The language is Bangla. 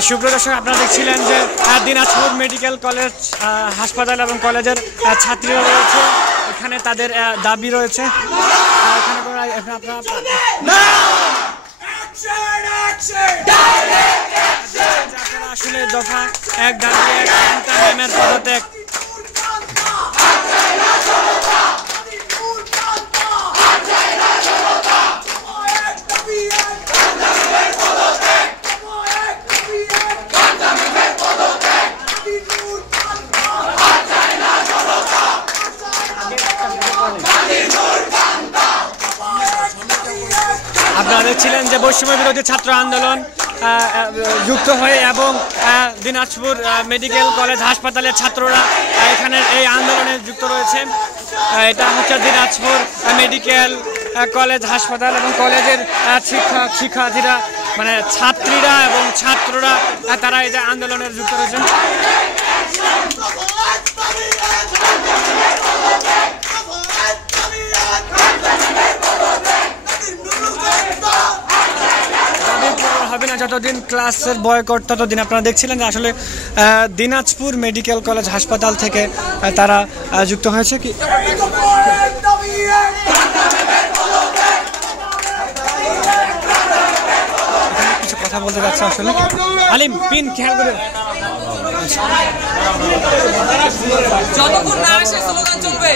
সুপ্রিয় দর্শক, আপনারা দেখছিলেন যে দিনাজপুর মেডিকেল কলেজ হাসপাতাল এবং কলেজের ছাত্রীরা রয়েছে, এখানে তাদের দাবি রয়েছে। আসলে দফা এক দাবি এক ম্যামের পদত্যাগ। আপনারা দেখছিলেন যে বৈষম্য বিরোধী ছাত্র আন্দোলন যুক্ত হয়ে এবং দিনাজপুর মেডিকেল কলেজ হাসপাতালের ছাত্ররা এখানের এই আন্দোলনে যুক্ত রয়েছে। এটা হচ্ছে দিনাজপুর মেডিকেল কলেজ হাসপাতাল এবং কলেজের শিক্ষার্থীরা মানে ছাত্রীরা এবং ছাত্ররা তারা এই যে আন্দোলনে যুক্ত রয়েছেন। হবে না যতদিন ক্লাসের বয়কট, ততদিন আপনারা দেখছিলেন যে আসলে দিনাজপুর মেডিকেল কলেজ হাসপাতাল থেকে তারা যুক্ত হয়েছে। কি কিছু কথা বলতে যাচ্ছে আসলে আলিম পিন খেয়াল করে যতক্ষণ না আসে স্লোগান চলবে।